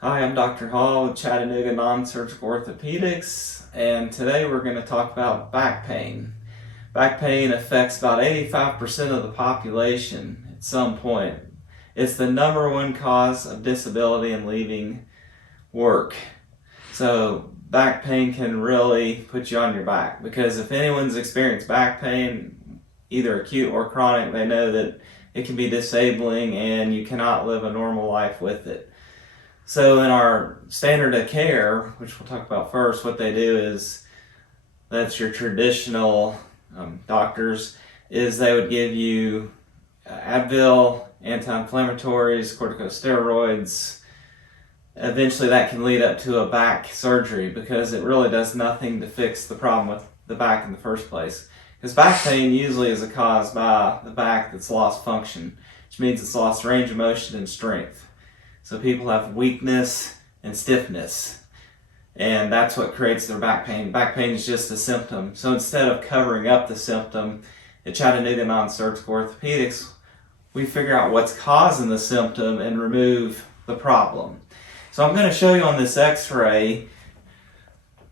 Hi, I'm Dr. Hall with Chattanooga Non-Surgical Orthopedics, and today we're going to talk about back pain. Back pain affects about 85% of the population at some point. It's the number one cause of disability and leaving work. So back pain can really put you on your back, because if anyone's experienced back pain, either acute or chronic, they know that it can be disabling and you cannot live a normal life with it. So in our standard of care, which we'll talk about first, what they do is, that's your traditional doctors, is they would give you Advil, anti-inflammatories, corticosteroids. Eventually that can lead up to a back surgery, because it really does nothing to fix the problem with the back in the first place. Because back pain usually is caused by the back that's lost function, which means it's lost range of motion and strength. So people have weakness and stiffness, and that's what creates their back pain. Back pain is just a symptom. So instead of covering up the symptom, at Chattanooga Non-Surgical Orthopedics, we figure out what's causing the symptom and remove the problem. So I'm going to show you on this x-ray.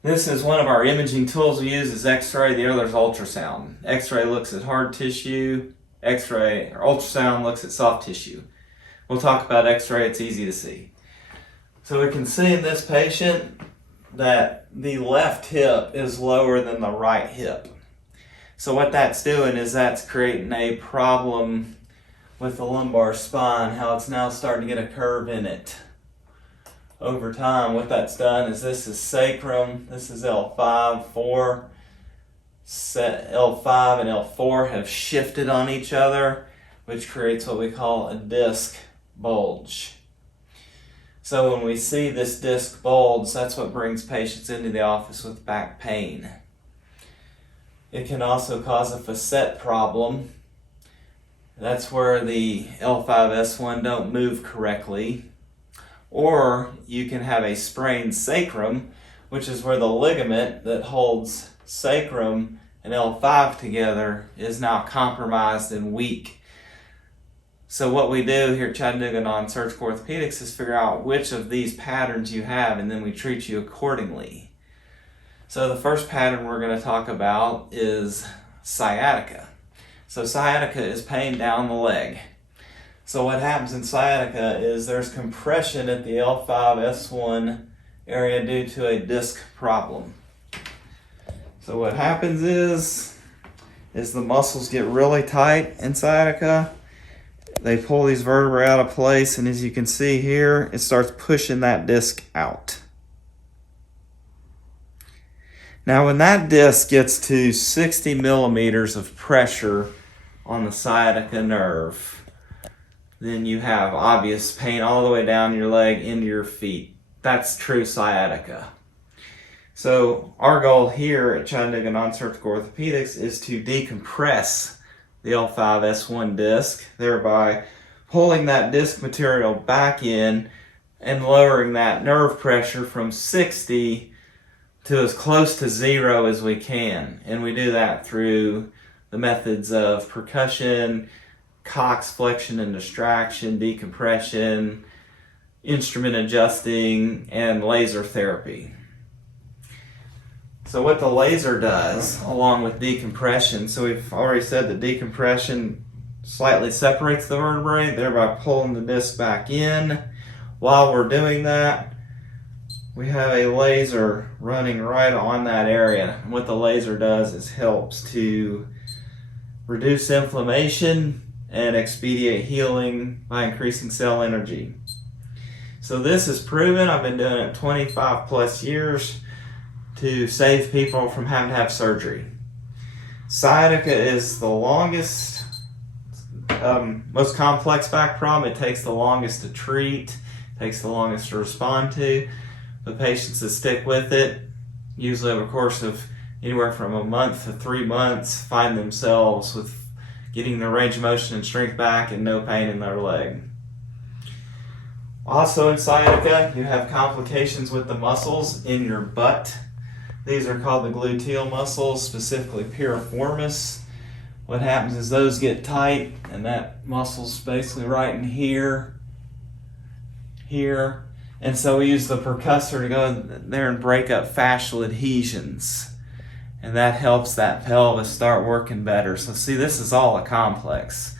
This is one of our imaging tools we use, is x-ray. The other is ultrasound. X-ray looks at hard tissue. X-ray or ultrasound looks at soft tissue. We'll talk about x-ray, it's easy to see. So we can see in this patient that the left hip is lower than the right hip. So what that's doing is that's creating a problem with the lumbar spine, how it's now starting to get a curve in it. Over time, what that's done is, this is sacrum, this is L5, L5 and L4 have shifted on each other, which creates what we call a disc bulge. So when we see this disc bulge, that's what brings patients into the office with back pain. It can also cause a facet problem. That's where the L5-S1 don't move correctly. Or you can have a sprained sacrum, which is where the ligament that holds sacrum and L5 together is now compromised and weak. So what we do here at Chattanooga Non-Surgical Orthopedics is figure out which of these patterns you have, and then we treat you accordingly. So the first pattern we're going to talk about is sciatica. So sciatica is pain down the leg. So what happens in sciatica is there's compression at the L5-S1 area due to a disc problem. So what happens is the muscles get really tight in sciatica. They pull these vertebrae out of place, and as you can see here, it starts pushing that disc out. Now when that disc gets to 60 millimeters of pressure on the sciatica nerve, then you have obvious pain all the way down your leg into your feet. That's true sciatica. So our goal here at Chattanooga Non-Surgical Orthopedics is to decompress the L5-S1 disc, thereby pulling that disc material back in and lowering that nerve pressure from 60 to as close to 0 as we can. And we do that through the methods of percussion, Cox flexion and distraction, decompression, instrument adjusting, and laser therapy. So what the laser does, along with decompression, so we've already said that decompression slightly separates the vertebrae, thereby pulling the disc back in. While we're doing that, we have a laser running right on that area. And what the laser does is helps to reduce inflammation and expedite healing by increasing cell energy. So this is proven. I've been doing it 25 plus years to save people from having to have surgery. Sciatica is the longest, most complex back problem. It takes the longest to treat, takes the longest to respond to. The patients that stick with it, usually over a course of anywhere from a month to 3 months, find themselves with getting their range of motion and strength back and no pain in their leg. Also in sciatica, you have complications with the muscles in your butt. These are called the gluteal muscles, specifically piriformis. What happens is those get tight, and that muscle's basically right in here, And so we use the percussor to go in there and break up fascial adhesions. And that helps that pelvis start working better. So see, this is all a complex.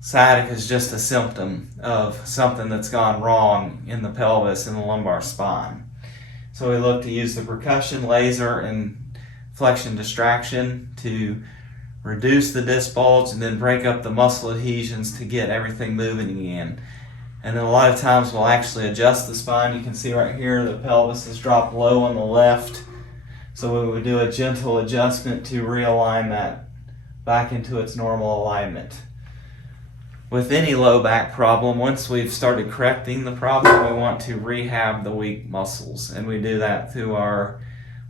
Sciatica is just a symptom of something that's gone wrong in the pelvis and the lumbar spine. So we look to use the percussion, laser, and flexion distraction to reduce the disc bulge and then break up the muscle adhesions to get everything moving again. And then a lot of times we'll actually adjust the spine. You can see right here the pelvis is dropped low on the left. So we would do a gentle adjustment to realign that back into its normal alignment. With any low back problem, once we've started correcting the problem, we want to rehab the weak muscles. And we do that through our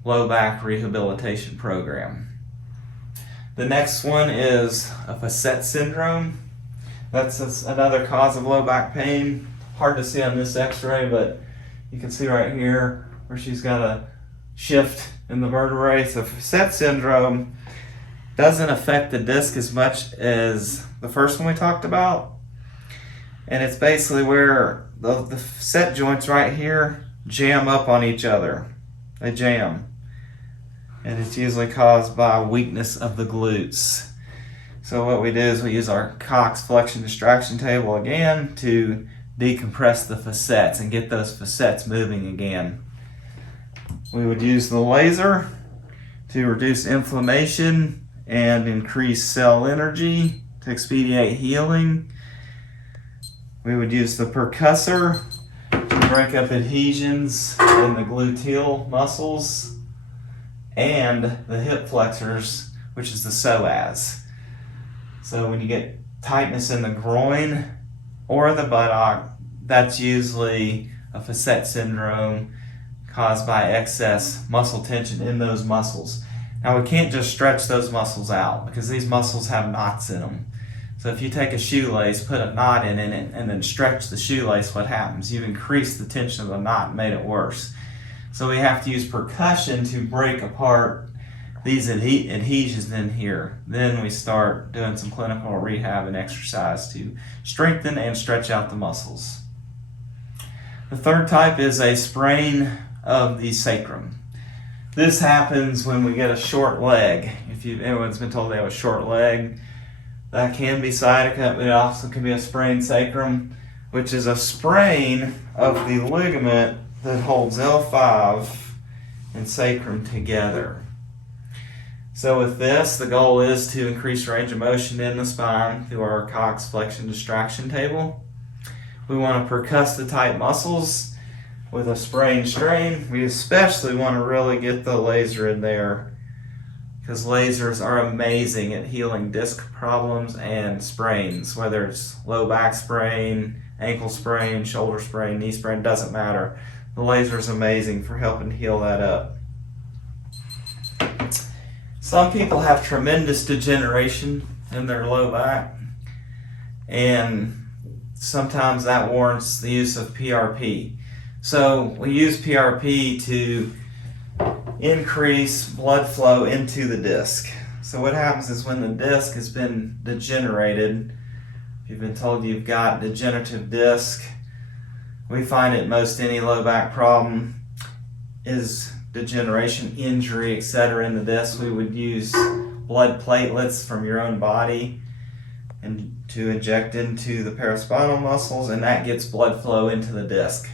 low back rehabilitation program. The next one is a facet syndrome. That's another cause of low back pain. Hard to see on this x-ray, but you can see right here where she's got a shift in the vertebrae. So facet syndrome doesn't affect the disc as much as the first one we talked about. And it's basically where the facet joints right here jam up on each other. They jam. And it's usually caused by weakness of the glutes. So what we do is we use our Cox flexion distraction table again to decompress the facets and get those facets moving again. We would use the laser to reduce inflammation and increase cell energy to expedite healing. We would use the percussor to break up adhesions in the gluteal muscles and the hip flexors, which is the psoas. So when you get tightness in the groin or the buttock, that's usually a facet syndrome caused by excess muscle tension in those muscles. Now we can't just stretch those muscles out because these muscles have knots in them. So if you take a shoelace, put a knot in it, and then stretch the shoelace, what happens? You've increased the tension of the knot and made it worse. So we have to use percussion to break apart these adhesions in here. Then we start doing some clinical rehab and exercise to strengthen and stretch out the muscles. The third type is a sprain of the sacrum. This happens when we get a short leg. If anyone's been told they have a short leg, that can be sciatica. It also can be a sprained sacrum, which is a sprain of the ligament that holds L5 and sacrum together. So with this, the goal is to increase range of motion in the spine through our Cox flexion distraction table. We want to percuss the tight muscles with a sprain strain. We especially want to really get the laser in there because lasers are amazing at healing disc problems and sprains, whether it's low back sprain, ankle sprain, shoulder sprain, knee sprain, doesn't matter. The laser is amazing for helping heal that up. Some people have tremendous degeneration in their low back, and sometimes that warrants the use of PRP. So we use PRP to increase blood flow into the disc. So what happens is when the disc has been degenerated, if you've been told you've got degenerative disc, we find it most any low back problem is degeneration, injury, etc. in the disc. We would use blood platelets from your own body and to inject into the paraspinal muscles, and that gets blood flow into the disc.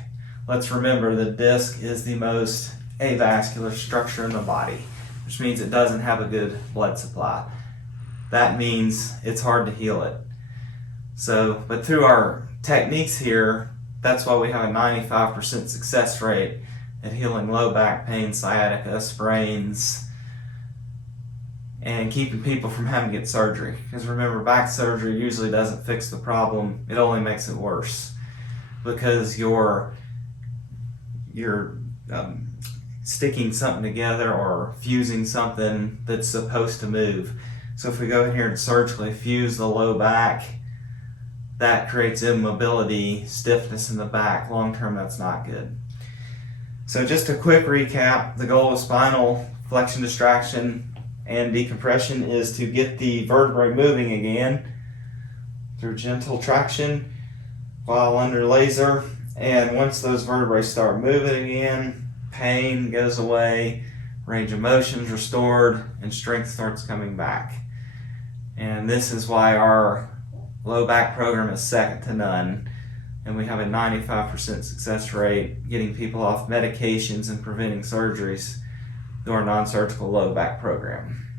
Let's remember the disc is the most avascular structure in the body, which means it doesn't have a good blood supply. That means it's hard to heal it. So, but through our techniques here, that's why we have a 95% success rate at healing low back pain, sciatica, sprains, and keeping people from having to get surgery. Because remember, back surgery usually doesn't fix the problem, it only makes it worse. Because you're sticking something together or fusing something that's supposed to move. So if we go in here and surgically fuse the low back, that creates immobility, stiffness in the back. Long term, that's not good. So just a quick recap, the goal of spinal flexion distraction and decompression is to get the vertebrae moving again through gentle traction while under laser And once those vertebrae start moving again, pain goes away, range of motion is restored, and strength starts coming back. And this is why our low back program is second to none. And we have a 95% success rate getting people off medications and preventing surgeries through our non-surgical low back program.